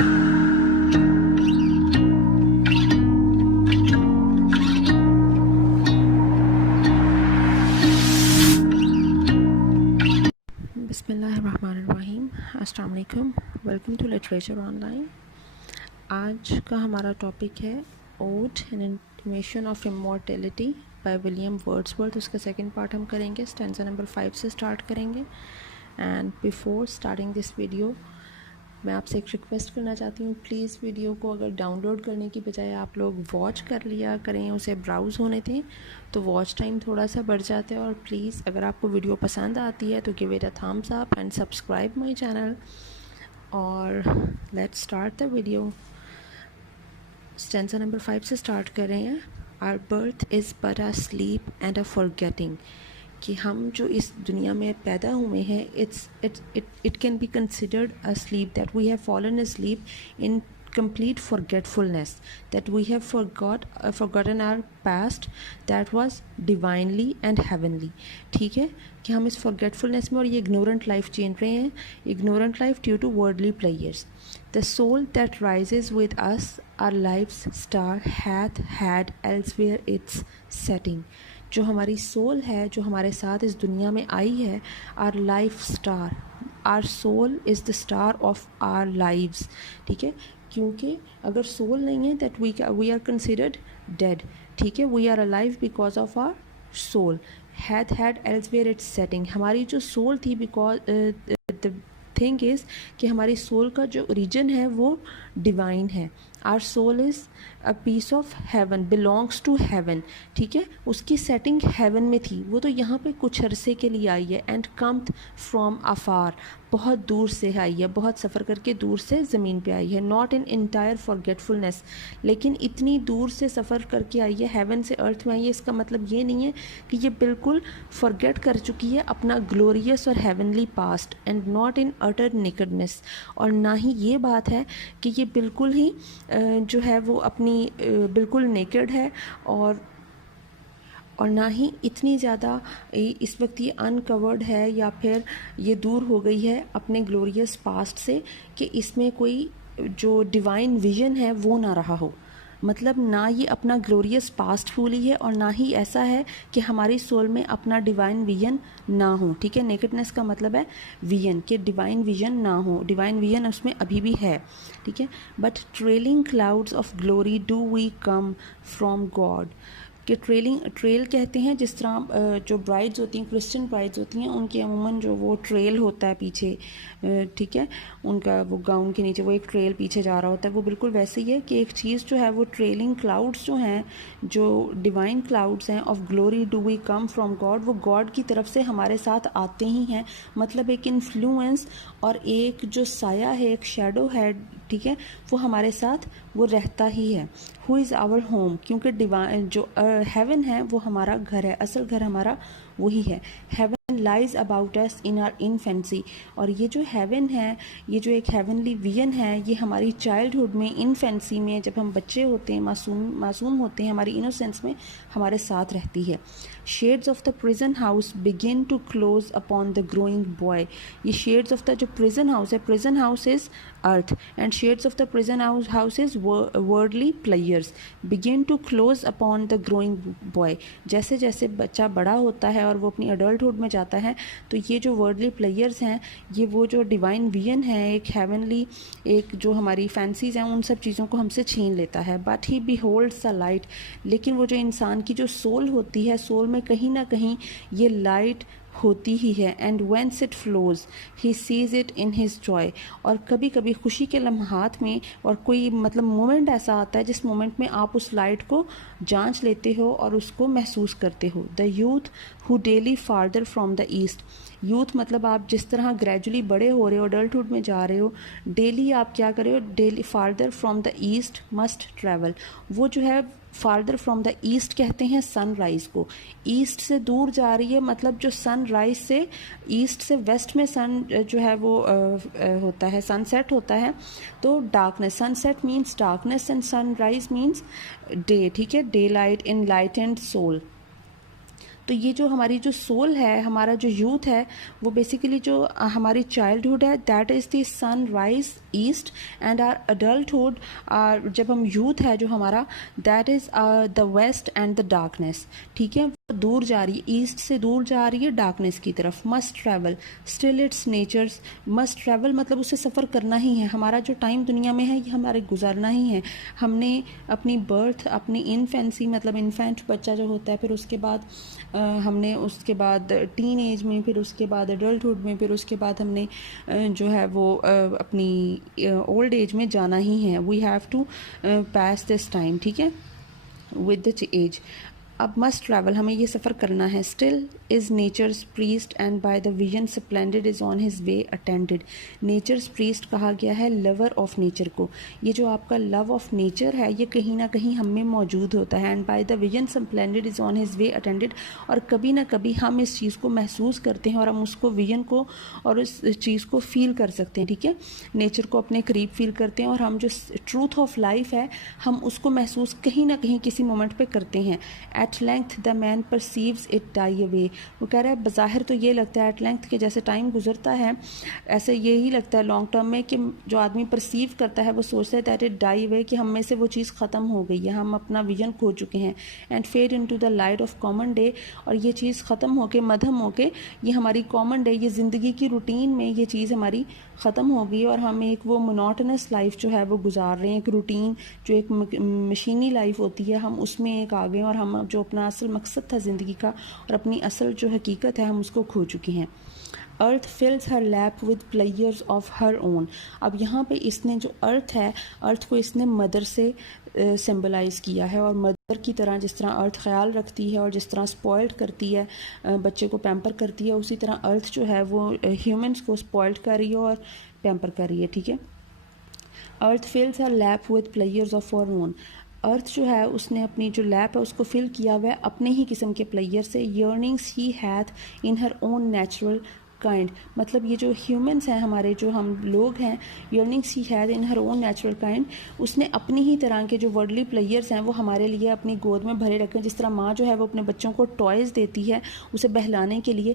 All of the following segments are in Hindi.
बिस्मिल्लाहिर्रहमानिर्रहीम। अस्सलाम वालेकुम। Welcome to literature online. आज का हमारा टॉपिक है ode an intimation of immortality by William Wordsworth. उसका सेकंड पार्ट हम करेंगे, स्टैंजा नंबर 5 से स्टार्ट करेंगे। And before starting this video मैं आपसे एक रिक्वेस्ट करना चाहती हूँ, प्लीज़ वीडियो को अगर डाउनलोड करने की बजाय आप लोग वॉच कर लिया करें, उसे ब्राउज़ होने दें तो वॉच टाइम थोड़ा सा बढ़ जाता है। और प्लीज़ अगर आपको वीडियो पसंद आती है तो give it a thumbs up and subscribe my channel. और let's start the video. Stanza number 5 से स्टार्ट कर रहे हैं। Our birth is but a sleep and a forgetting, कि हम जो इस दुनिया में पैदा हुए हैं, it can be considered a sleep, that we have fallen a sleep in complete forgetfulness, that we have forgotten our past that was divinely and heavenly। ठीक है, कि हम इस forgetfulness में और ये ignorant life जी रहे हैं, ignorant life due to worldly pleasures। The soul that rises with us, our life's star, hath had elsewhere its setting। जो हमारी सोल है, जो हमारे साथ इस दुनिया में आई है, our life star, our soul is the star of our lives. ठीक है, क्योंकि अगर सोल नहीं है that we are considered dead. ठीक है, we are alive because of our soul had elsewhere its setting. हमारी जो सोल थी, बिकॉज द थिंग इज़ कि हमारी सोल का जो ओरिजिन है वो डिवाइन है। Our soul is a piece of heaven, belongs to heaven. ठीक है, उसकी सेटिंग हेवन में थी, वो तो यहाँ पे कुछ अरसे के लिए आई है। एंड कम्ड फ्रॉम अफार, बहुत दूर से आई है, बहुत सफ़र करके दूर से ज़मीन पे आई है। नॉट इन इंटायर फॉरगेटफुलनेस, लेकिन इतनी दूर से सफ़र करके आई है, हेवन से अर्थ में आई है। इसका मतलब ये नहीं है कि ये बिल्कुल फॉरगेट कर चुकी है अपना ग्लोरियस और heavenly past. And not in utter nakedness, और ना ही ये बात है कि ये बिल्कुल ही जो है वो अपनी बिल्कुल नेकेड है, और ना ही इतनी ज़्यादा इस वक्त ये अनकवर्ड है या फिर ये दूर हो गई है अपने ग्लोरियस पास्ट से, कि इसमें कोई जो डिवाइन विजन है वो ना रहा हो। मतलब ना ये अपना ग्लोरियस पास्ट भूली है, और ना ही ऐसा है कि हमारी सोल में अपना डिवाइन विजन ना हो। ठीक है, नेकेडनेस का मतलब है विजन, कि डिवाइन विजन ना हो, डिवाइन विजन उसमें अभी भी है। ठीक है, but trailing clouds of glory do we come from God, कि ट्रेल कहते हैं जिस तरह जो ब्राइड्स होती हैं, क्रिश्चियन ब्राइड्स होती हैं, उनके अमूमन जो वो ट्रेल होता है पीछे, ठीक है, उनका वो गाउन के नीचे वो एक ट्रेल पीछे जा रहा होता है, वो बिल्कुल वैसे ही है कि एक चीज़ जो है वो ट्रेलिंग क्लाउड्स जो हैं, जो डिवाइन क्लाउड्स हैं, of glory do we come from God, वो गॉड की तरफ से हमारे साथ आते ही हैं। मतलब एक इन्फ्लुएंस और एक जो साया है, एक शेडो है, ठीक है, वो हमारे साथ वो रहता ही है। हु इज़ आवर होम, क्योंकि डिवाइन जो हेवन है वो हमारा घर है, असल घर हमारा वही है। Heaven lies about us in our infancy, और ये जो हेवन है, ये जो एक हेवनली विजन है, ये हमारी चाइल्डहुड में, इनफेंसी में, जब हम बच्चे होते हैं, मासूम होते हैं, हमारी इनोसेंस में हमारे साथ रहती है। Shades of the prison house begin to close upon the growing boy, ये शेड्स ऑफ द जो प्रिजन हाउस है, prison house is earth and shades of the prison house is worldly players, begin to close upon the growing boy. जैसे जैसे बच्चा बड़ा होता है और वो अपनी अडल्टहुड में जाता है, तो ये जो वर्ल्डली प्लेयर्स हैं, ये वो जो डिवाइन विजन है, एक हेवनली, एक जो हमारी फैंसीज़ हैं, उन सब चीज़ों को हमसे छीन लेता है। बट ही बिहोल्ड्स द लाइट, लेकिन वो जो इंसान की जो सोल होती है, सोल में कहीं ना कहीं ये लाइट होती ही है। And whence it flows he sees it in his joy, और कभी कभी खुशी के लम्हात में, और कोई मतलब मोमेंट ऐसा आता है जिस मोमेंट में आप उस लाइट को जांच लेते हो और उसको महसूस करते हो। The youth who daily farther from the east, youth मतलब आप जिस तरह ग्रेजुअली बड़े हो रहे हो, अडल्टहुड में जा रहे हो, डेली आप क्या कर रहे हो, daily farther from the east must travel. वो जो है फार्दर फ्रॉम द ईस्ट कहते हैं सनराइज़ को, ईस्ट से दूर जा रही है, मतलब जो सनराइज से ईस्ट से वेस्ट में सन जो है वो होता है, सनसेट होता है, तो darkness, sunset means darkness and sunrise means day. ठीक है, डे लाइट, इनलाइटेंड सोल। तो ये जो हमारी जो सोल है, हमारा जो यूथ है, वो बेसिकली जो हमारी चाइल्डहुड है, that is the sunrise east and our adulthood our, जब हम यूथ है जो हमारा, that is the west and the darkness. ठीक है, दूर जा रही है, ईस्ट से दूर जा रही है डार्कनेस की तरफ। Must travel still its nature's, must travel मतलब उसे सफ़र करना ही है। हमारा जो टाइम दुनिया में है ये हमारे गुजारना ही है। हमने अपनी बर्थ, अपनी इन्फेंसी मतलब इन्फेंट बच्चा जो होता है, फिर उसके बाद हमने उसके बाद टीन एज में, फिर उसके बाद अडल्टहुड में, फिर उसके बाद हमने जो है वो अपनी ओल्ड एज में जाना ही है। We have to pass this time, ठीक है, विद द एज। अब मस्ट ट्रैवल, हमें ये सफ़र करना है। Still is nature's priest and by the vision splendid is on his way attended. Nature's priest कहा गया है लवर ऑफ नेचर को। ये जो आपका लव ऑफ नेचर है ये कहीं ना कहीं हम में मौजूद होता है। And by the vision splendid is on his way attended, और कभी ना कभी हम इस चीज़ को महसूस करते हैं और हम उसको विजन को और उस चीज़ को फील कर सकते हैं। ठीक है, नेचर को अपने करीब फील करते हैं और हम जो ट्रूथ ऑफ लाइफ है हम उसको महसूस कहीं ना कहीं किसी मोमेंट पे करते हैं। At length the man perceives it die away, वो कह रहा है बज़ाहिर तो ये लगता है एट लेंथ के जैसे टाइम गुजरता है ऐसे यही लगता है लॉन्ग टर्म में कि जो आदमी परसीव करता है वो सोचता है दैट इट डाई अवे, कि हम में से वो चीज़ ख़त्म हो गई है, हम अपना विजन खो चुके हैं। And fade into the light of common day, और ये चीज़ ख़त्म होके मध्यम होके ये हमारी कॉमन डे, ये ज़िंदगी की रूटीन में ये चीज़ हमारी ख़त्म हो गई और हम एक वो मोनोटनस लाइफ जो है वो गुजार रहे हैं। एक रूटीन जो एक मशीनी लाइफ होती है हम उसमें एक आ गए और हम जो अपना असल मकसद था ज़िंदगी का और अपनी असल जो हकीकत है हम उसको खो चुके हैं। Earth fills her lap with pleasures of her own. अब यहाँ पे इसने जो अर्थ है, अर्थ को इसने मदर से सिंबलाइज़ किया है, और मदर की तरह जिस तरह अर्थ ख्याल रखती है और जिस तरह स्पॉइल्ड करती है, बच्चे को पैम्पर करती है, उसी तरह अर्थ जो है वो ह्यूमंस को स्पॉइल्ड कर रही है और पैम्पर कर रही है। ठीक है, earth fills her lap with pleasures of her own. Earth जो है उसने अपनी जो लैप है उसको फिल किया हुआ है अपने ही किस्म के प्लेयर से। यर्निंग्स ही हैथ इन हर ओन नेचुरल काइंड, मतलब ये जो ह्यूमंस हैं हमारे जो हम लोग हैं, yearnings he had in her own natural kind, उसने अपनी ही तरह के जो वर्ल्डली प्लेयर्स हैं वो हमारे लिए अपनी गोद में भरे रखे हैं। जिस तरह माँ जो है वो अपने बच्चों को टॉयज़ देती है उसे बहलाने के लिए,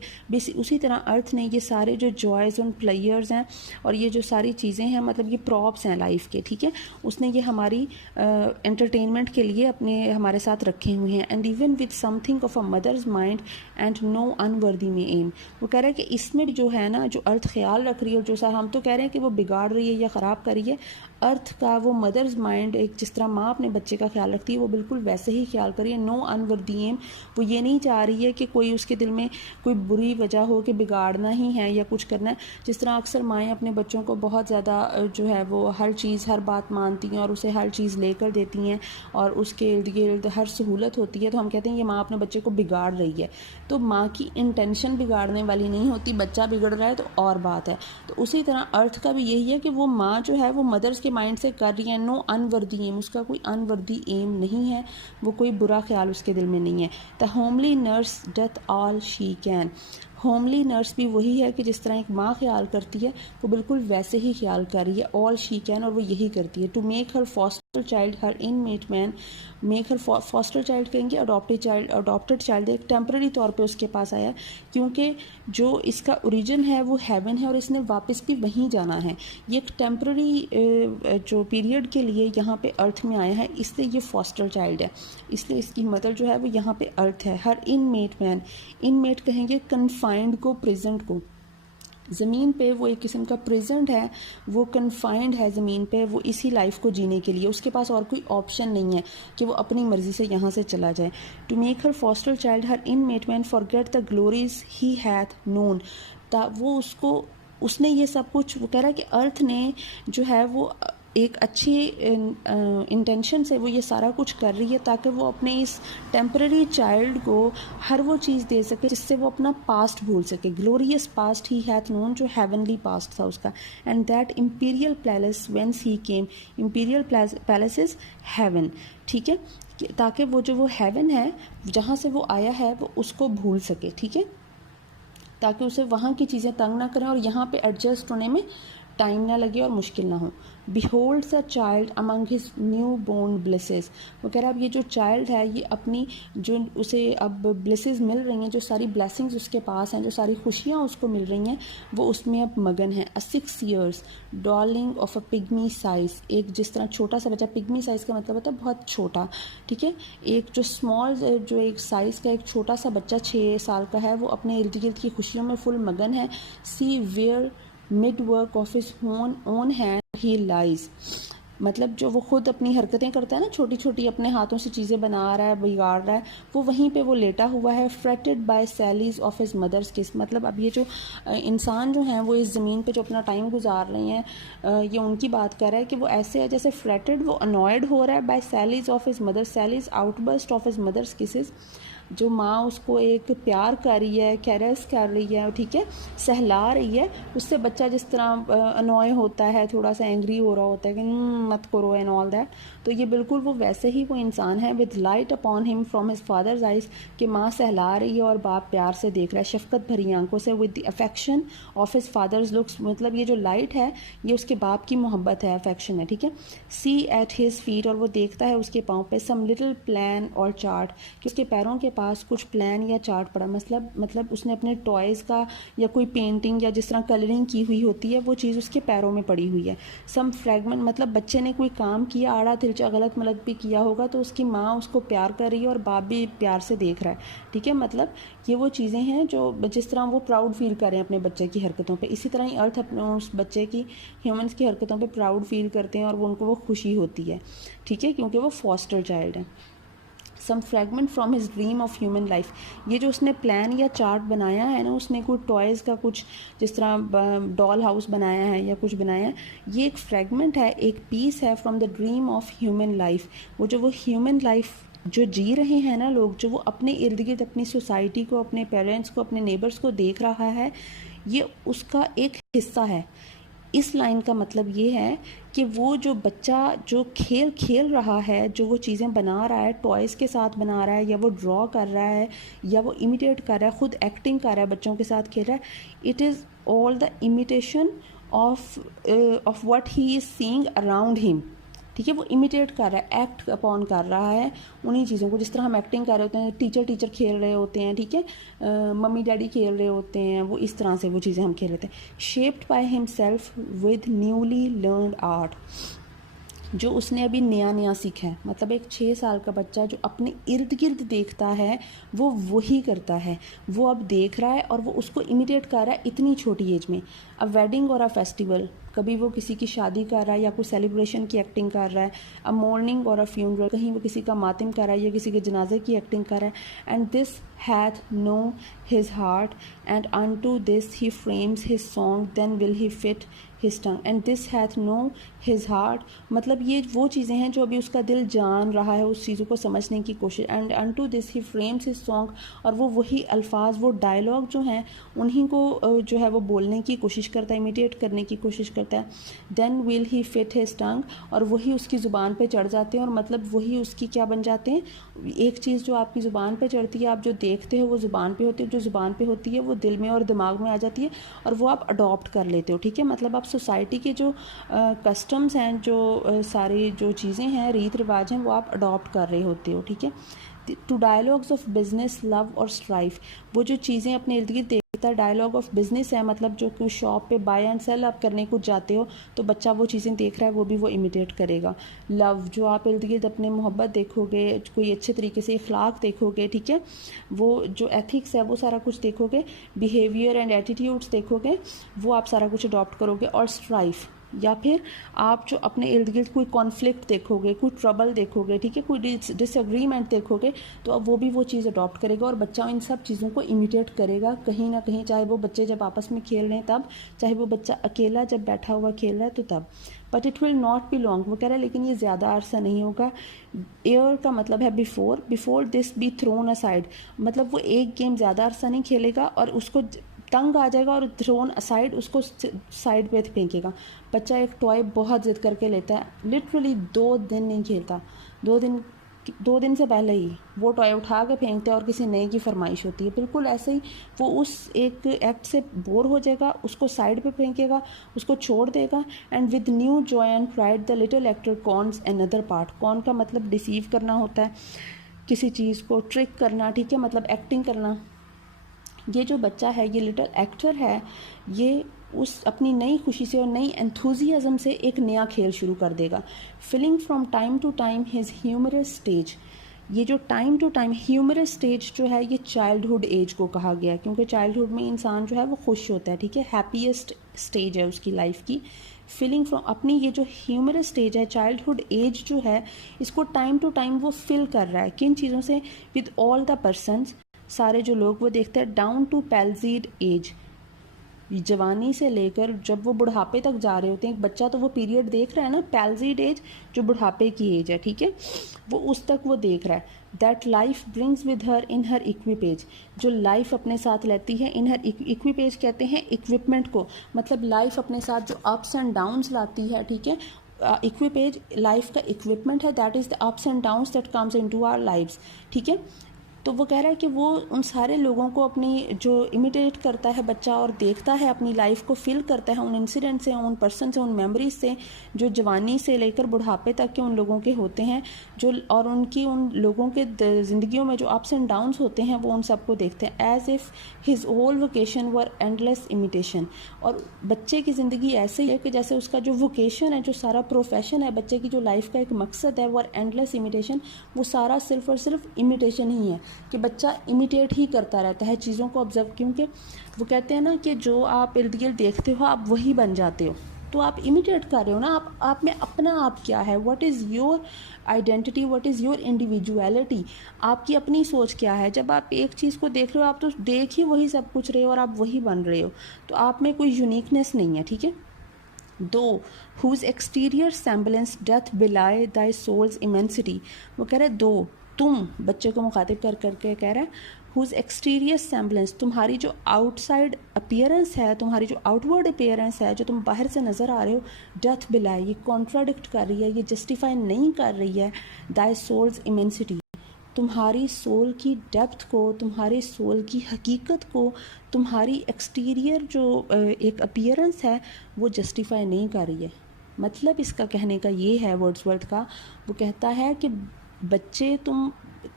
उसी तरह अर्थ ने ये सारे जो जॉयज़ और प्लेयर्स हैं और ये जो सारी चीज़ें हैं मतलब ये प्रॉप्स हैं लाइफ के, ठीक है, उसने ये हमारी एंटरटेनमेंट के लिए अपने हमारे साथ रखे हुए हैं। And even with something of a mother's mind and no unworthy में एम, वो कह रहा है कि इसमें भी जो है ना जो अर्थ ख्याल रख रही है और जो सा हम तो कह रहे हैं कि वो बिगाड़ रही है या ख़राब कर रही है, अर्थ का वो मदर्स माइंड एक जिस तरह माँ अपने बच्चे का ख्याल रखती है वो बिल्कुल वैसे ही ख्याल करिए। नो अनवर्दी एम, वो ये नहीं चाह रही है कि कोई उसके दिल में कोई बुरी वजह हो कि बिगाड़ना ही है या कुछ करना है। जिस तरह अक्सर माएँ अपने बच्चों को बहुत ज़्यादा जो है वो हर चीज़ हर बात मानती हैं और उसे हर चीज़ लेकर देती हैं और उसके इर्द गिर्द हर सहूलत होती है, तो हम कहते हैं ये माँ अपने बच्चे को बिगाड़ रही है। तो माँ की इंटेंशन बिगाड़ने वाली नहीं होती, बच्चा बिगड़ रहा है तो और बात है। तो उसी तरह अर्थ का भी यही है कि वो माँ जो है वो मदर्स के माइंड से कर रही है। नो अनवर्दी एम, उसका कोई अनवर्दी एम नहीं है, वो कोई बुरा ख्याल उसके दिल में नहीं है। The homely nurse doth all she can, homely nurse भी वही है कि जिस तरह एक माँ ख्याल करती है वो बिल्कुल वैसे ही ख्याल कर रही है। ऑल शी कैन, और वो यही करती है। To make her foster child her inmate man, make her foster child कहेंगे अडॉप्टेड चाइल्ड एक टेम्प्रेरी तौर पे उसके पास आया है क्योंकि जो इसका ओरिजिन है वो हेवन है और इसने वापस भी वहीं जाना है। ये एक टेम्प्रेरी जो पीरियड के लिए यहाँ पे अर्थ में आया है, इसलिए ये फॉस्टर चाइल्ड है, इसलिए इसकी मदर जो है वो यहाँ पे अर्थ है। हर इनमेट मैन, इनमेट कहेंगे कन्फाइंड को, प्रेजेंट को। ज़मीन पे वो एक किस्म का प्रेजेंट है, वो कन्फाइंड है ज़मीन पे, वो इसी लाइफ को जीने के लिए, उसके पास और कोई ऑप्शन नहीं है कि वो अपनी मर्ज़ी से यहाँ से चला जाए। To make her foster child her inmate man forget the glories he hath known, वो उसने ये सब कुछ, वो कह रहा है कि अर्थ ने जो है वो एक अच्छी इंटेंशन से वो ये सारा कुछ कर रही है ताकि वो अपने इस टेम्पररी चाइल्ड को हर वो चीज़ दे सके जिससे वो अपना पास्ट भूल सके। Glorious past he hath known, जो हेवनली पास्ट था उसका। And that imperial palace whence he came, imperial palace is heaven, ठीक है, ताकि वो जो वो हेवन है जहाँ से वो आया है वो उसको भूल सके, ठीक है, ताकि उसे वहाँ की चीज़ें तंग ना करें और यहाँ पे एडजस्ट होने में टाइम ना लगे और मुश्किल ना हो। Beholds a child among his new born blisses, वो कह रहा है अब ये जो चाइल्ड है ये अपनी जो उसे अब ब्लिसेस मिल रही हैं, जो सारी ब्लेसिंग्स उसके पास हैं, जो सारी खुशियाँ उसको मिल रही हैं, वो उसमें अब मगन है। A 6 years darling of a pygmy size, एक जिस तरह छोटा सा बच्चा, पिग्मी साइज़ का मतलब होता है बहुत छोटा, ठीक है, एक जो स्मॉल जो एक साइज़ का एक छोटा सा बच्चा 6 साल का है, वो अपने इर्द गिर्द की खुशियों में फुल मगन है। See where mid work of his own hand he lies, मतलब जो वो खुद अपनी हरकतें करता है ना, छोटी छोटी अपने हाथों से चीज़ें बना रहा है, बिगाड़ रहा है, वो वहीं पे वो लेटा हुआ है। Fretted by sallies of his mother's kiss, मतलब अब ये जो इंसान जो हैं वो इस ज़मीन पे जो अपना टाइम गुजार रहे हैं, ये उनकी बात कर रहा है कि वो ऐसे है जैसे फ्रेटेड, वो अनॉयड हो रहा है by sallies of his mother's, sallies outburst of his mother's kisses, जो माँ उसको एक प्यार कर रही है, कैरेस कर रही है, ठीक है, सहला रही है, उससे बच्चा जिस तरह अनॉय होता है, थोड़ा सा एंग्री हो रहा होता है कि मत करो एंड ऑल दैट, तो ये बिल्कुल वो वैसे ही वो इंसान है। With light upon him from his father's eyes, कि माँ सहला रही है और बाप प्यार से देख रहा है, शफकत भरी आंखों से। With the affection of his father's looks, मतलब ये जो लाइट है ये उसके बाप की मोहब्बत है, अफेक्शन है, ठीक है। सी एट हिज फीट, और वो देखता है उसके पाँव पे, सम लिटिल प्लान और चार्ट, कि उसके पैरों के पास कुछ प्लान या चार्ट पड़ा, मतलब उसने अपने टॉयज़ का या कोई पेंटिंग या जिस तरह कलरिंग की हुई होती है वो चीज़ उसके पैरों में पड़ी हुई है। सम फ्रैगमेंट, मतलब बच्चे ने कोई काम किया, आड़ा तिरछा गलत मलत भी किया होगा, तो उसकी माँ उसको प्यार कर रही है और बाप भी प्यार से देख रहा है, ठीक है। मतलब ये वो चीज़ें हैं जो जिस तरह वो प्राउड फील कर रहे हैं अपने बच्चे की हरकतों पे, इसी तरह ही अर्थ अपने उस बच्चे की, ह्यूमंस की हरकतों पे प्राउड फील करते हैं और वो उनको वो खुशी होती है, ठीक है, क्योंकि वो फॉस्टर चाइल्ड है। Some fragment from his dream of human life, ये जो उसने प्लान या चार्ट बनाया है ना, उसने कोई टॉयज़ का कुछ जिस तरह डॉल हाउस बनाया है या कुछ बनाया है, ये एक फ्रैगमेंट है, एक पीस है from the dream of human life. वो जो वो ह्यूमन लाइफ जो जी रहे हैं ना लोग, जो वो अपने इर्द गिर्द अपनी सोसाइटी को, अपने पेरेंट्स को, अपने नेबर्स को देख रहा है, ये उसका एक हिस्सा है। इस लाइन का मतलब ये है कि वो जो बच्चा जो खेल खेल रहा है, जो वो चीज़ें बना रहा है, टॉयज़ के साथ बना रहा है, या वो ड्रॉ कर रहा है, या वो इमिटेट कर रहा है, खुद एक्टिंग कर रहा है, बच्चों के साथ खेल रहा है, it is all the imitation of what he is seeing around him, ठीक है। वो इमिटेट कर रहा है, एक्ट अपॉन कर रहा है उन्हीं चीज़ों को, जिस तरह हम एक्टिंग कर रहे होते हैं, टीचर खेल रहे होते हैं, ठीक है, मम्मी डैडी खेल रहे होते हैं, वो इस तरह से वो चीज़ें हम खेल रहे हैं। Shaped by himself with newly learned art, जो उसने अभी नया नया सीखा है, मतलब एक 6 साल का बच्चा जो अपने इर्द गिर्द देखता है वो वही करता है, वो अब देख रहा है और वो उसको इमिटेट कर रहा है इतनी छोटी एज में। अ वेडिंग और अ फेस्टिवल, कभी वो किसी की शादी कर रहा है या कोई सेलिब्रेशन की एक्टिंग कर रहा है। अ मॉर्निंग और अ फ्यूनरल, कहीं वो किसी का मातम कर रहा है या किसी के जनाजे की एक्टिंग कर रहा है। And this hath know his heart, and unto this he frames his song, then will he fit his tongue, and this hath know his heart, मतलब ये वो चीज़ें हैं जो अभी उसका दिल जान रहा है, उस चीज़ों को समझने की कोशिश। And unto this he frames his song, और वो वही अल्फाज, वो डायलॉग जो हैं उन्हीं को जो है वो बोलने की कोशिश करता है, इमिटेट करने की कोशिश करता है। then will he fit his tongue, और वही उसकी ज़ुबान पे चढ़ जाते हैं, और मतलब वही उसकी क्या बन जाते हैं, एक चीज़ जो आपकी ज़ुबान पे चढ़ती है, आप जो देखते हो वो ज़ुबान पे होती है, जो ज़ुबान पे होती है वो दिल में और दिमाग में आ जाती है, और वो आप अडॉप्ट कर लेते हो, ठीक है। मतलब आप सोसाइटी के जो कस्टम्स हैं, जो सारी जो चीज़ें हैं, रीत रिवाज हैं, वो आप अडॉप्ट कर रहे होते हो, ठीक है। To dialogues of business, love और स्ट्राइफ, वो जो चीज़ें अपने इर्द गिर्द देखता है, डायलॉग ऑफ बिजनेस है, मतलब जो कोई शॉप पे बाय एंड सेल आप करने कुछ जाते हो तो बच्चा वो चीज़ें देख रहा है, वो भी वो इमिटेट करेगा। लव, जो आप इर्द गिर्द अपने मोहब्बत देखोगे, कोई अच्छे तरीके से इखलाक देखोगे, ठीक है, वो जो एथिक्स है वो सारा कुछ देखोगे, बिहेवियर एंड एटीट्यूड्स देखोगे, वो आप सारा कुछ अडॉप्ट करोगे। और स्ट्राइफ, या फिर आप जो अपने इर्द गिर्द कोई कॉन्फ्लिक्ट देखोगे, कोई ट्रबल देखोगे, ठीक है, कोई डिसएग्रीमेंट देखोगे, तो अब वो भी वो चीज़ अडॉप्ट करेगा और बच्चा इन सब चीज़ों को इमिटेट करेगा कहीं ना कहीं, चाहे वो बच्चे जब आपस में खेल रहे हैं तब, चाहे वो बच्चा अकेला जब बैठा हुआ खेल रहा है तो तब। But it will not be long, वो कह रहा है लेकिन ये ज़्यादा अरसा नहीं होगा। एयर का मतलब है before this be thrown aside, मतलब वो एक गेम ज़्यादा अरसा नहीं खेलेगा और उसको तंग आ जाएगा और थ्रोन असाइड, उसको साइड पे फेंकेगा। बच्चा एक टॉय बहुत ज़िद करके लेता है, लिटरली 2 दिन नहीं खेलता, 2 दिन 2 दिन से पहले ही वो टॉय उठा के फेंकते हैं और किसी नए की फरमाइश होती है। बिल्कुल ऐसे ही वो उस एक एक्ट से बोर हो जाएगा, उसको साइड पे फेंकेगा, उसको छोड़ देगा, and with new joy and pride the little actor cons another part. Con का मतलब डिसीव करना होता है, किसी चीज़ को ट्रिक करना, ठीक है, मतलब एक्टिंग करना। ये जो बच्चा है, ये लिटिल एक्टर है, ये उस अपनी नई खुशी से और नई एंथुजियाज्म से एक नया खेल शुरू कर देगा। Filling from time to time his humorous stage. ये जो time to time humorous stage जो है, ये चाइल्डहुड एज को कहा गया, क्योंकि चाइल्डहुड में इंसान जो है वो खुश होता है, ठीक है, हैप्पीएस्ट स्टेज है उसकी लाइफ की। फिलिंग फ्रॉम, अपनी ये जो ह्यूमरस स्टेज है, चाइल्डहुड एज जो है, इसको टाइम टू टाइम वो फिल कर रहा है किन चीज़ों से? विद ऑल द पर्सनस, सारे जो लोग वो देखते हैं, डाउन टू पैल्सीड एज, जवानी से लेकर जब वो बुढ़ापे तक जा रहे होते हैं। एक बच्चा तो वो पीरियड देख रहा है ना, पैल्सीड एज जो बुढ़ापे की एज है, ठीक है, वो उस तक वो देख रहा है। That life brings with her in her equipage, जो लाइफ अपने साथ लेती है इन हर इक्विपेज कहते हैं इक्विपमेंट को, मतलब लाइफ अपने साथ जो अप्स एंड डाउन्स लाती है, ठीक है। इक्विपेज लाइफ का इक्विपमेंट है, that is the ups and downs that comes into our lives, ठीक है। तो वो कह रहा है कि वो उन सारे लोगों को अपनी जो इमिटेट करता है बच्चा और देखता है, अपनी लाइफ को फील करता है उन इंसिडेंट से, उन पर्सन से, उन मेमोरीज से जो जवानी से लेकर बुढ़ापे तक के उन लोगों के होते हैं, जो और उनकी उन लोगों के ज़िंदगियों में जो अप्स एंड डाउन्स होते हैं, वो उन सबको देखते हैं। As if his whole vocation were endless imitation. और बच्चे की ज़िंदगी ऐसे ही है कि जैसे उसका जो वोकेशन है, जो सारा प्रोफेशन है, बच्चे की जो लाइफ का एक मकसद है, वर एंडलेस इमिटेशन, वो सारा सिर्फ और सिर्फ इमिटेशन ही है, कि बच्चा इमिटेट ही करता रहता है चीज़ों को ऑब्जर्व। क्योंकि वो कहते हैं ना कि जो आप इर्द गिर्द देखते हो आप वही बन जाते हो, तो आप इमिटेट कर रहे हो ना, आप में अपना आप क्या है, what is your identity, what is your individuality, आपकी अपनी सोच क्या है। जब आप एक चीज़ को देख रहे हो, आप तो देख ही वही सब कुछ रहे हो और आप वही बन रहे हो, तो आप में कोई यूनिकनेस नहीं है, ठीक है। Thou whose exterior semblance doth belie thy soul's immensity. वो कह रहे दो, तुम बच्चे को मुखातिब कर करके कह रहा है, हुज एक्सटीरियर सेम्बलेंस, तुम्हारी जो आउटसाइड अपीयरेंस है, तुम्हारी जो आउटवर्ड अपीयरेंस है, जो तुम बाहर से नज़र आ रहे हो, डेथ बिलाए, ये कॉन्ट्राडिक्ट कर रही है, ये जस्टिफाई नहीं कर रही है दाई सोल्स इमेंसिटी, तुम्हारी सोल की डेप्थ को, तुम्हारी सोल की हकीकत को, तुम्हारी एक्सटीरियर जो एक अपीयरेंस है वो जस्टिफाई नहीं कर रही है। मतलब इसका कहने का ये है वर्ड्सवर्थ का, वो कहता है कि बच्चे,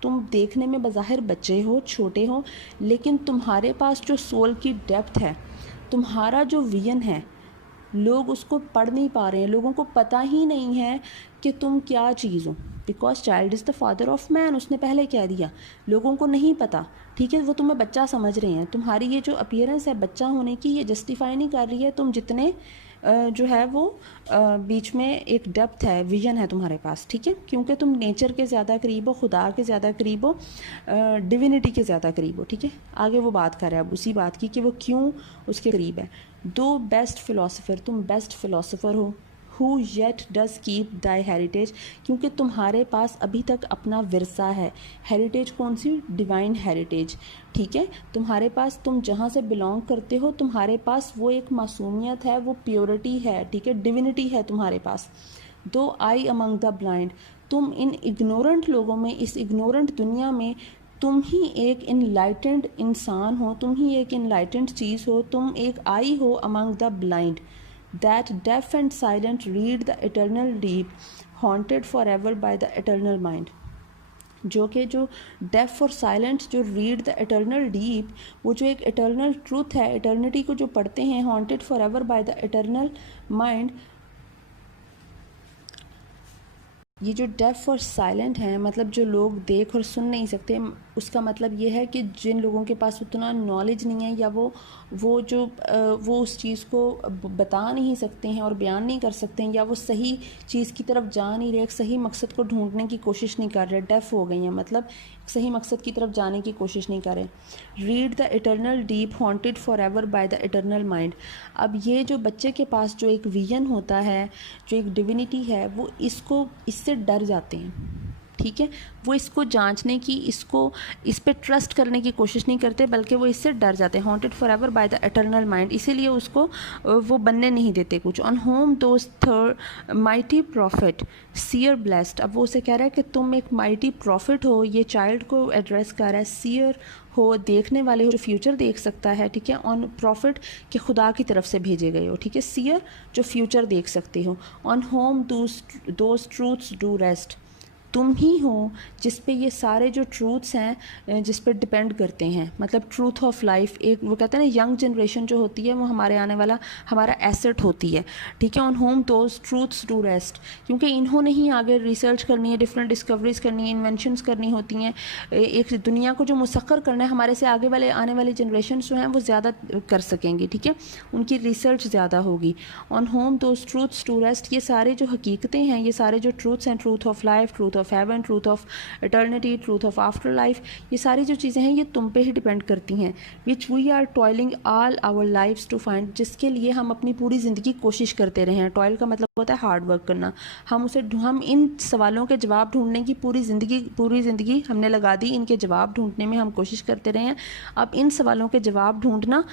तुम देखने में बज़ाहिर बच्चे हो, छोटे हो, लेकिन तुम्हारे पास जो सोल की डेप्थ है, तुम्हारा जो विजन है, लोग उसको पढ़ नहीं पा रहे हैं, लोगों को पता ही नहीं है कि तुम क्या चीज़ हो। Because child is the father of man, उसने पहले कह दिया, लोगों को नहीं पता, ठीक है, वो तुम्हें बच्चा समझ रहे हैं। तुम्हारी ये जो अपीयरेंस है बच्चा होने की, ये जस्टिफाई नहीं कर रही है, तुम जितने जो है वो बीच में एक डेप्थ है, विजन है तुम्हारे पास, ठीक है, क्योंकि तुम नेचर के ज़्यादा करीब हो, खुदा के ज़्यादा करीब हो, डिविनिटी के ज़्यादा करीब हो, ठीक है। आगे वो बात कर रहा है अब उसी बात की कि वो क्यों उसके करीब है। दो बेस्ट फ़िलासफ़र, तुम बेस्ट फ़िलासफ़र हो, who yet does keep thy heritage, क्योंकि तुम्हारे पास अभी तक अपना विरसा है। हेरिटेज कौन सी? डिवाइन हेरिटेज, ठीक है, तुम्हारे पास, तुम जहाँ से बिलोंग करते हो, तुम्हारे पास वो एक मासूमियत है, वो प्योरिटी है, ठीक है, डिविनिटी है तुम्हारे पास। दो आई अमंग द ब्लाइंड, तुम इन इग्नोरेंट लोगों में, इस इग्नोरेंट दुनिया में तुम ही एक इनलाइटेंड इंसान हो, तुम ही एक इनलाइटेंड चीज़ हो, तुम एक आई हो among the blind. That deaf and silent read the eternal deep, haunted forever by the eternal mind. जो डेफ और साइलेंट जो रीड द एटर्नल डीप, वो जो एक एटर्नल ट्रूथ है, एटर्निटी को जो पढ़ते हैं, haunted for ever by the eternal mind. ये जो डेफ और साइलेंट हैं, मतलब जो लोग देख और सुन नहीं सकते, उसका मतलब ये है कि जिन लोगों के पास उतना नॉलेज नहीं है, या वो उस चीज़ को बता नहीं सकते हैं और बयान नहीं कर सकते हैं, या वो सही चीज़ की तरफ जा नहीं रहे, एक सही मकसद को ढूंढने की कोशिश नहीं कर रहे, डेफ हो गई हैं, मतलब सही मकसद की तरफ जाने की कोशिश नहीं कर रहे। Read the eternal deep, haunted for ever by the eternal mind. अब ये जो बच्चे के पास जो एक विजन होता है, जो एक डिविनिटी है, वो इससे डर जाते हैं, ठीक है, वो इसको जांचने की, इस पे ट्रस्ट करने की कोशिश नहीं करते, बल्कि वो इससे डर जाते हैं। Haunted for ever by the eternal mind, इसीलिए उसको वो बनने नहीं देते कुछ। On whom those third mighty prophet seer blessed, अब वो उसे कह रहा है कि तुम एक माइटी प्रॉफिट हो, ये चाइल्ड को एड्रेस कर रहा है। सीयर हो, देखने वाले हो, जो फ्यूचर देख सकता है, ठीक है। ऑन प्रॉफिट के खुदा की तरफ से भेजे गए हो, ठीक है। सीयर जो फ्यूचर देख सकते हो। On whom those truths do rest, तुम ही हो जिस पे ये सारे जो ट्रूथ्स हैं जिस पे डिपेंड करते हैं, मतलब ट्रूथ ऑफ लाइफ। एक वो कहते हैं ना, यंग जनरेशन जो होती है वो हमारे आने वाला हमारा एसेट होती है, ठीक है। On whom those truths do rest, क्योंकि इन्होंने ही आगे रिसर्च करनी है, डिफरेंट डिस्कवरीज करनी है, इन्वेंशंस करनी होती हैं। एक दुनिया को जो मुसक्कर करना है, हमारे से आगे वाले आने वाली जनरेशन जो हैं वो ज़्यादा कर सकेंगी, ठीक है, उनकी रिसर्च ज़्यादा होगी। On whom those truths to rest, ये सारे जो हकीकतें हैं, ये सारे जो ट्रूथ्स हैं, truth of life, truth of haven, truth of eternity, truth of after life, ये सारी जो चीज़ें हैं ये तुम पे ही डिपेंड करती हैं। Which we are toiling all our lives to find, जिसके लिए हम अपनी पूरी ज़िंदगी कोशिश करते रहे हैं। टॉयल का मतलब होता है हार्ड वर्क करना। हम इन सवालों के जवाब ढूंढने की पूरी ज़िंदगी हमने लगा दी, इनके जवाब ढूंढने में हम कोशिश करते रहे हैं। अब इन सवालों के जवाब ढूंढना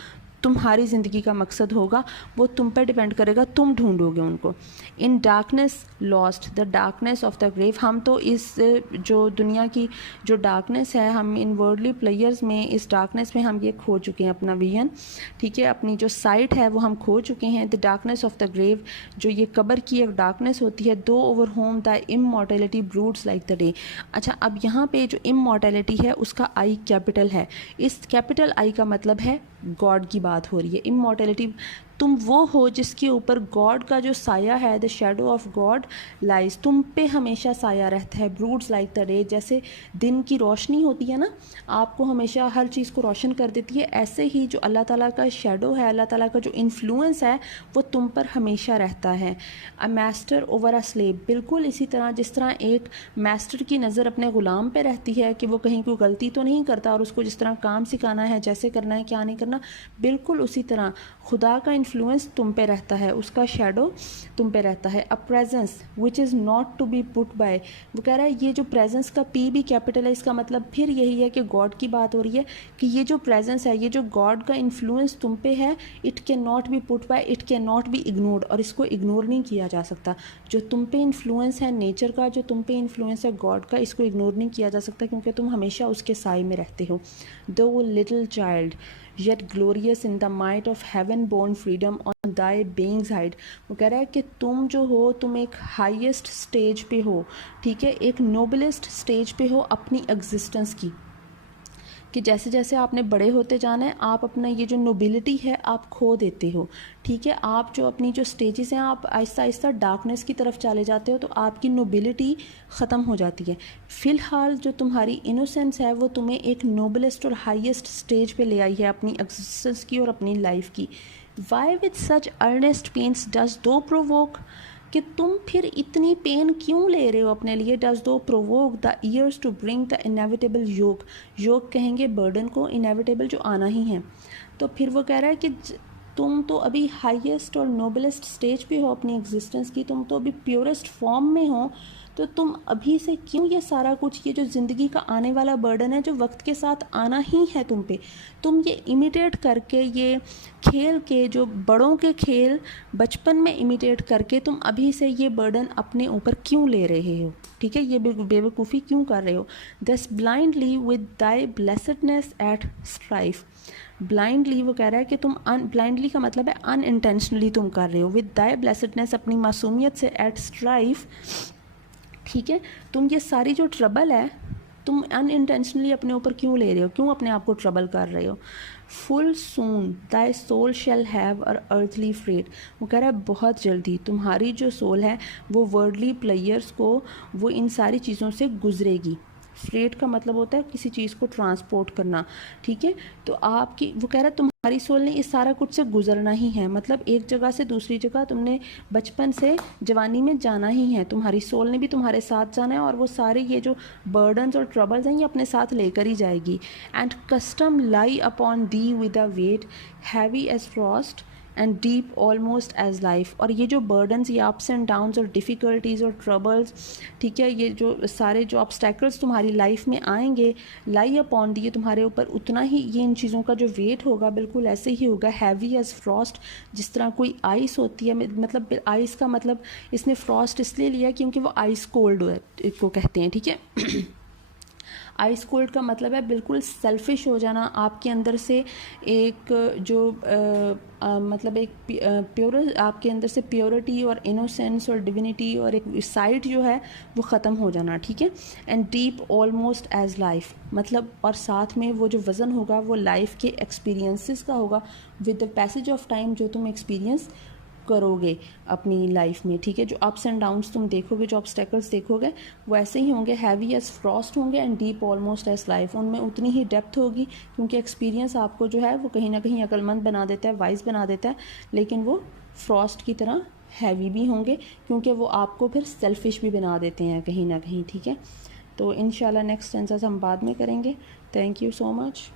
तुम्हारी ज़िंदगी का मकसद होगा, वो तुम पर डिपेंड करेगा, तुम ढूंढोगे उनको। In darkness lost the darkness of the grave, हम तो इस जो दुनिया की जो डार्कनेस है, हम इन वर्ल्डली प्लेयर्स में, इस डार्कनेस में हम ये खो चुके हैं अपना विजन, ठीक है, अपनी जो साइट है वो हम खो चुके हैं। The darkness of the grave, जो ये कब्र की एक डार्कनेस होती है। Thou over whom the immortality broods like the day. अच्छा, अब यहाँ पे जो इमॉर्टेलिटी है उसका आई कैपिटल है। इस कैपिटल आई का मतलब है गॉड की बात हो रही है। इमॉर्टेलिटी, तुम वो हो जिसके ऊपर गॉड का जो साया है, the shadow of God lies, तुम पे हमेशा साया रहता है। ब्रूड्स लाइक द डे, जैसे दिन की रोशनी होती है ना, आपको हमेशा हर चीज़ को रोशन कर देती है, ऐसे ही जो अल्लाह ताला का शेडो है, अल्लाह ताला का जो इन्फ्लुएंस है वो तुम पर हमेशा रहता है। A master over a slave, बिल्कुल इसी तरह जिस तरह एक मास्टर की नज़र अपने ग़ुलाम पे रहती है कि वो कहीं कोई गलती तो नहीं करता, और उसको जिस तरह काम सिखाना है, जैसे करना है, क्या नहीं करना, बिल्कुल उसी तरह खुदा का इन्फ्लुएंस तुम पे रहता है, उसका शेडो तुम पे रहता है। A presence which is not to be put by, वो कह रहा है ये जो प्रेजेंस का पी भी कैपिटल है, इसका मतलब फिर यही है कि गॉड की बात हो रही है कि ये जो प्रेजेंस है, ये जो गॉड का इन्फ्लुएंस तुम पे है, it can not be put bye, it can not be ignored, और इसको इग्नोर नहीं किया जा सकता। जो तुम पे इन्फ्लुएंस है नेचर का, जो तुम पे इन्फ्लुएंस है गॉड का, इसको इग्नोर नहीं किया जा सकता, क्योंकि तुम हमेशा उसके साए में रहते हो। दो little child yet glorious in the might of heaven born freedom on thy being's height, वो कह रहा है कि तुम जो हो, तुम एक हाईएस्ट स्टेज पे हो, ठीक है, एक नोबलेस्ट स्टेज पे हो अपनी एग्जिस्टेंस की, कि जैसे जैसे आपने बड़े होते जाना है, आप अपना ये जो नोबिलिटी है आप खो देते हो, ठीक है। आप जो अपनी जो स्टेजेस हैं, आप आहिस्ता आहिस्ता डार्कनेस की तरफ चले जाते हो, तो आपकी नोबिलिटी ख़त्म हो जाती है। फ़िलहाल जो तुम्हारी इनोसेंस है वो तुम्हें एक नोबलेस्ट और हाईएस्ट स्टेज पे ले आई है अपनी एग्जिस्टेंस की और अपनी लाइफ की। Why with such earnest pains does thou provoke, कि तुम फिर इतनी पेन क्यों ले रहे हो अपने लिए। Does thou provoke the years to bring the inevitable yoke, yoke कहेंगे बर्डन को, इनेविटेबल जो आना ही है। तो फिर वो कह रहा है कि तुम तो अभी हाईएस्ट और नोबलेस्ट स्टेज पे हो अपनी एग्जिस्टेंस की, तुम तो अभी प्योरेस्ट फॉर्म में हो, तो तुम अभी से क्यों ये सारा कुछ, ये जो ज़िंदगी का आने वाला बर्डन है जो वक्त के साथ आना ही है तुम पे, तुम ये इमिटेट करके, ये खेल के जो बड़ों के खेल बचपन में इमिटेट करके तुम अभी से ये बर्डन अपने ऊपर क्यों ले रहे हो, ठीक है, ये बेवकूफ़ी क्यों कर रहे हो। Thus blindly with thy blessedness at strife, blindly वो कह रहा है कि तुम ब्लाइंडली का मतलब है अनइंटेंशनली तुम कर रहे हो, विद दाई ब्लेसडनेस अपनी मासूमियत से, एट स्ट्राइफ, ठीक है, तुम ये सारी जो ट्रबल है तुम अनइंटेंशनली अपने ऊपर क्यों ले रहे हो, क्यों अपने आप को ट्रबल कर रहे हो। Full soon thy soul shall have her earthly freight, वो कह रहा है बहुत जल्दी तुम्हारी जो सोल है वो वर्ल्डली प्लेयर्स को, वो इन सारी चीज़ों से गुजरेगी। फ्रेट का मतलब होता है किसी चीज़ को ट्रांसपोर्ट करना, ठीक है। तो आपकी, वो कह रहा है तुम्हारी सोल ने इस सारा कुछ से गुजरना ही है, मतलब एक जगह से दूसरी जगह तुमने बचपन से जवानी में जाना ही है, तुम्हारी सोल ने भी तुम्हारे साथ जाना है, और वो सारे ये जो बर्डन्स और ट्रबल्स हैं ये अपने साथ लेकर ही जाएगी। And custom lie upon thee with a weight heavy as frost and deep almost as life. और ये जो बर्डन्स, ये अप्स एंड डाउन्स और डिफ़िकल्टीज़ और ट्रबल्स, ठीक है, ये जो सारे जो ऑब्स्टैकल्स तुम्हारी लाइफ में आएंगे, लाई अपॉन दी, तुम्हारे ऊपर उतना ही ये इन चीज़ों का जो वेट होगा बिल्कुल ऐसे ही होगा, हैवी एज फ्रॉस्ट। जिस तरह कोई आइस होती है, मतलब आइस का मतलब इसने फ्रॉस्ट इसलिए लिया क्योंकि वो आइस कोल्ड को कहते हैं, ठीक है। आइस कोल्ड का मतलब है बिल्कुल सेल्फिश हो जाना, आपके अंदर से एक जो मतलब एक प्योर, आपके अंदर से प्योरिटी और इनोसेंस और डिविनिटी और एक साइड जो है वो ख़त्म हो जाना, ठीक है। And deep almost as life, मतलब और साथ में वो जो वज़न होगा वो लाइफ के एक्सपीरियंसेस का होगा, with the passage of time जो तुम एक्सपीरियंस करोगे अपनी लाइफ में, ठीक है। जो अप्स एंड डाउन्स तुम देखोगे, जो ऑब्स्टेकल्स देखोगे वो ऐसे ही होंगे, हैवी एज फ्रॉस्ट होंगे and deep almost as life. उनमें उतनी ही डेप्थ होगी क्योंकि एक्सपीरियंस आपको जो है वो कहीं ना कहीं अक्लमंद बना देता है, वाइज बना देता है, लेकिन वो फ्रॉस्ट की तरह हैवी भी होंगे क्योंकि वो आपको फिर सेल्फिश भी बना देते हैं कहीं ना कहीं, ठीक है। तो इंशाल्लाह नेक्स्ट स्टेंसेस हम बाद में करेंगे। Thank you so much.